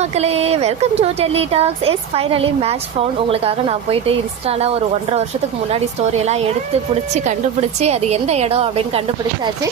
மக்களே welcome to Delhi talks yes finally match found உங்களுக்காக நான் போயிட்டு இன்ஸ்டாவில் ஒரு ஒன்றரை வருஷத்துக்கு முன்னாடி ஸ்டோரியெல்லாம் எடுத்து பிடிச்சி கண்டுபிடிச்சி அது எந்த இடம் அப்படின்னு கண்டுபிடிச்சாச்சு.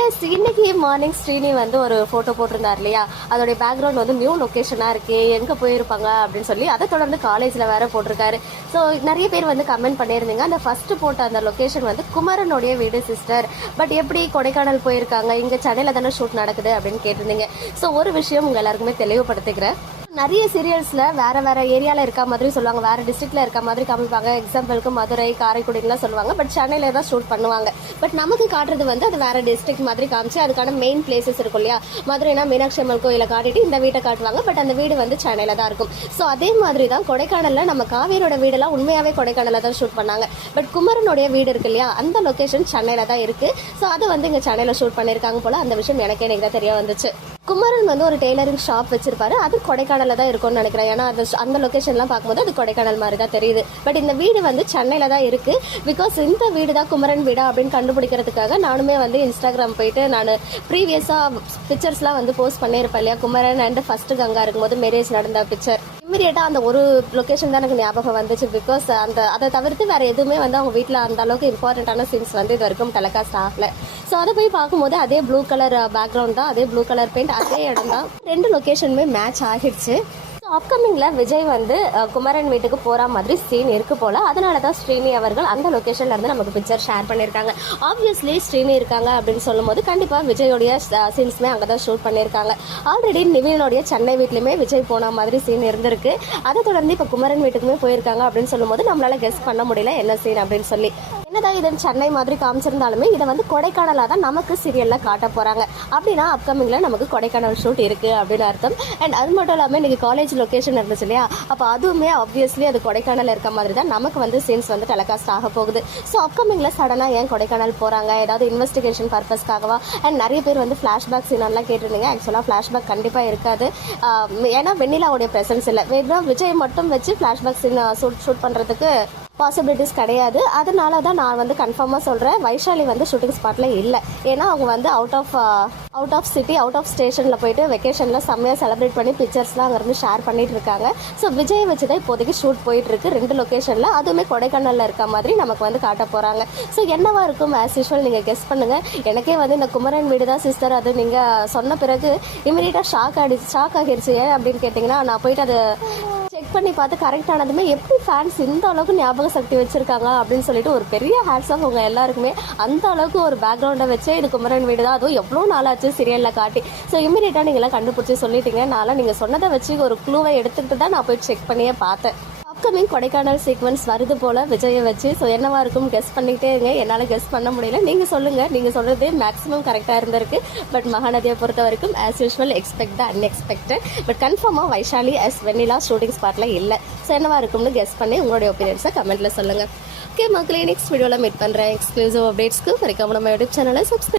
எஸ் இன்னைக்கு மார்னிங் ஸ்ரீனி வந்து ஒரு ஃபோட்டோ போட்டிருந்தார் இல்லையா? அதோடைய பேக்ரவுண்ட் வந்து நியூ லொக்கேஷனாக இருக்குது எங்கே போயிருப்பாங்க அப்படின்னு சொல்லி அதை தொடர்ந்து காலேஜில் வேறு போட்டிருக்காரு. ஸோ நிறைய பேர் வந்து கமெண்ட் பண்ணியிருந்தீங்க. அந்த ஃபஸ்ட்டு போட்ட அந்த லொக்கேஷன் வந்து குமரனுடைய வீடு சிஸ்டர் பட் எப்படி கொடைக்கானல் போயிருக்காங்க? இங்கே சென்னையில் தானே ஷூட் நடக்குது அப்படின்னு கேட்டிருந்தீங்க. ஸோ ஒரு விஷயம் உங்கள் எல்லாருக்குமே தெளிவுபடுத்திக்கிறேன். நிறைய சீரியல்ஸில் வேற வேற ஏரியால இருக்க மாதிரி சொல்லுவாங்க. வேற டிஸ்ட்ரிக்ட்ல இருக்க மாதிரி காமிப்பாங்க. எக்ஸாம்பிளுக்கு மதுரை காரைக்குடிலாம் சொல்லுவாங்க. பட் சென்னையில தான் ஷூட் பண்ணுவாங்க. பட் நமக்கு காட்டுறது வந்து அது வேற டிஸ்ட்ரிக்ட் மாதிரி காமிச்சு அதுக்கான மெயின் பிளேசஸ் இருக்கும் இல்லையா? மதுரைனா மீனாட்சி அம்மன் கோயிலை காட்டிட்டு இந்த வீட்டை காட்டுவாங்க. பட் அந்த வீடு வந்து சென்னையில தான் இருக்கும். ஸோ அதே மாதிரி தான் கொடைக்கானல்ல நம்ம காவேரியோட வீடெல்லாம் உண்மையாவே கொடைக்கானல்ல தான் ஷூட் பண்ணாங்க. பட் குமரனுடைய வீடு இருக்கு இல்லையா? அந்த லொக்கேஷன் சென்னையில தான் இருக்கு. ஸோ அதை வந்து இங்கே சென்னையில் ஷூட் பண்ணியிருக்காங்க போல. அந்த விஷயம் எனக்கே எனக்கு தான் தெரிய வந்துச்சு. குமரன் வந்து ஒரு டெய்லரிங் ஷாப் வச்சிருப்பாரு. அது கொடைக்கானல தான் இருக்கும்னு நினைக்கிறேன். ஏன்னா அது அந்த லொகேஷன்லாம் பார்க்கும்போது அது கொடைக்கானல் மாதிரி தான் தெரியுது. பட் இந்த வீடு வந்து சென்னையில தான் இருக்கு. பிகாஸ் இந்த வீடு தான் குமரன் வீடா அப்படின்னு கண்டுபிடிக்கிறதுக்காக நானுமே வந்து இன்ஸ்டாகிராம் போயிட்டு நான் ப்ரீவியஸாக பிக்சர்ஸ்லாம் வந்து போஸ்ட் பண்ணியிருப்பேன் இல்லையா? குமரன் அண்ட் ஃபர்ஸ்ட் கங்கா இருக்கும்போது மேரேஜ் நடந்த பிக்சர் இம்மிடியேட்டாக அந்த ஒரு லொக்கேஷன் தான் எனக்கு ஞாபகம் வந்துச்சு? பிகாஸ் அந்த அதை தவிர்த்து வேற எதுவுமே வந்து அவங்க வீட்டில் அந்த அளவுக்கு இம்பார்ட்டண்ட்டான சீன்ஸ் வந்து இது வரைக்கும் டெலகாஸ்ட் ஆகல. ஸோ அதை போய் பார்க்கும்போது அதே ப்ளூ கலர் பேக்ரவுண்ட் தான் அதே ப்ளூ கலர் பெயிண்ட் அதே இடம் தான். ரெண்டு லொக்கேஷனுமே மேட்ச் ஆகிடுச்சு. அப்கமிங்கில் விஜய் வந்து குமரன் வீட்டுக்கு போகிற மாதிரி சீன் இருக்கு போல். அதனால தான் ஸ்ரீனி அவர்கள் அந்த லொக்கேஷன்லேருந்து நமக்கு பிக்சர் ஷேர் பண்ணியிருக்காங்க ஆப்வியஸ்லி ஸ்ரீனி இருக்காங்க அப்படின்னு சொல்லும்போது கண்டிப்பாக விஜயோடைய சீன்ஸ்மே அங்கே தான் ஷூட் பண்ணியிருக்காங்க ஆல்ரெடி நிவினுடைய சென்னை வீட்லையுமே விஜய் போன மாதிரி சீன் இருந்திருக்கு. அதை தொடர்ந்து இப்போ குமரன் வீட்டுக்குமே போயிருக்காங்க அப்படின்னு சொல்லும்போது நம்மளால கெஸ் பண்ண முடியல என்ன சீன் அப்படின்னு சொல்லி. என்னதான் இது சென்னை மாதிரி காமிச்சிருந்தாலுமே இதை வந்து கொடைக்கானலாக தான் நமக்கு சீரியலில் காட்ட போகிறாங்க அப்படின்னா அப்கமிங்கில் நமக்கு கொடைக்கானல் ஷூட் இருக்குது அப்படின்னு அர்த்தம். அண்ட் அது மட்டும் இல்லாமல் இன்றைக்கி காலேஜ் லொக்கேஷன் இருந்துச்சு இல்லையா? அப்போ அதுவுமே ஆப்வியஸ்லி அது கொடைக்கானல் இருக்க மாதிரி தான் நமக்கு வந்து சீன்ஸ் வந்து டெலகாஸ்ட் ஆக போகுது. ஸோ அப்கமிங்கில் சடனாக ஏன் கொடைக்கானல் போகிறாங்க ஏதாவது இன்வெஸ்டிகேஷன் பர்பஸ்க்காகவா அண்ட் நிறைய பேர் வந்து ஃப்ளாஷ்பேக் சீனெல்லாம் கேட்டிருந்தீங்க. ஆக்சுவலாக ஃப்ளாஷ்பேக் கண்டிப்பாக இருக்காது. ஏன்னா வெண்ணிலாவுடைய ப்ரெசன்ஸ் இல்லை. வெறும் விஜய் மட்டும் வச்சு ஃப்ளாஷ்பேக் சீன் ஷூட் ஷூட் பண்ணுறதுக்கு பாசிபிலிட்டிஸ் கிடையாது. அதனால தான் நான் வந்து கன்ஃபார்மாக சொல்கிறேன் வைஷாலி வந்து ஷூட்டிங் ஸ்பாட்டில் இல்லை. ஏன்னா அவங்க வந்து out of out of city out of ஸ்டேஷனில் போயிட்டு வெக்கேஷனில் செம்மையாக செலிப்ரேட் பண்ணி பிக்சர்ஸ்லாம் அங்கேருந்து ஷேர் பண்ணிட்டு இருக்காங்க. ஸோ விஜய் வச்சு தான் இப்போதைக்கு ஷூட் போயிட்டு இருக்கு ரெண்டு லொக்கேஷனில் அதுவுமே கொடைக்கானலில் இருக்க மாதிரி நமக்கு வந்து காட்ட போகிறாங்க ஸோ என்னவா இருக்கும்? ஆஸ் யூஷுவல் நீங்கள் கெஸ் பண்ணுங்கள் எனக்கே வந்து இந்த குமரன் வீடு தான் சிஸ்டர் அது நீங்கள் சொன்ன பிறகு இமீடியட்டாக ஷாக் ஆடி ஷாக் ஆகிருச்சு. ஏன் அப்படின்னு கேட்டிங்கன்னா நான் போயிட்டு அது செக் பண்ணி பார்த்து கரெக்ட் ஆனதுமே எப்படி ஃபேன்ஸ் இந்த அளவுக்கு ஞாபக சக்தி வச்சிருக்காங்க அப்படின்னு சொல்லிட்டு ஒரு பெரிய ஹேட்ஸ் ஆஃப் உங்க எல்லாருக்குமே. அந்த அளவுக்கு ஒரு பேக்ரவுண்டை வச்சே இது குமரன் வீடு தான். அதுவும் எவ்வளோ நாளாச்சு சீரியலில் காட்டி. ஸோ இமீடியட்டாக நீங்களாம் கண்டுபிடிச்சி சொல்லிட்டீங்க. நான்லாம் நீங்கள் சொன்னதை வச்சு ஒரு க்ளூவை எடுத்துக்கிட்டு தான் நான் போய் செக் பண்ணியே பார்த்தேன். அப்கமிங் கொடைக்கானல் சீக்வன்ஸ் வருது போல விஜயை வச்சு. ஸோ என்னவா இருக்கும்? கெஸ் பண்ணிக்கிட்டே இருங்க. என்னால் கெஸ் பண்ண முடியல. நீங்கள் சொல்லுங்கள் நீங்கள் சொல்கிறதே மேக்ஸிமம் கரெக்டாக இருந்திருக்கு. பட் மகாநதியை பொறுத்த வரைக்கும் as usual expect the unexpected but கன்ஃபார்மாக வைஷாலி எஸ் வெண்ணிலா ஷூட்டிங் ஸ்பாட்டில் இல்லை. ஸோ என்னவா இருக்கும்னு கெஸ் பண்ணி உங்களுடைய ஒப்பீனியன்ஸை கமெண்ட்டில் சொல்லுங்கள் ஓகே மக்களே நெக்ஸ்ட் வீடியோவில் மீட் பண்ணுறேன் எக்ஸ்க்ளூசிவ் அப்டேட்ஸ்க்கு வரைக்கும் நம்ம யூடியூப் சேனலை சப்ஸ்கிரைப்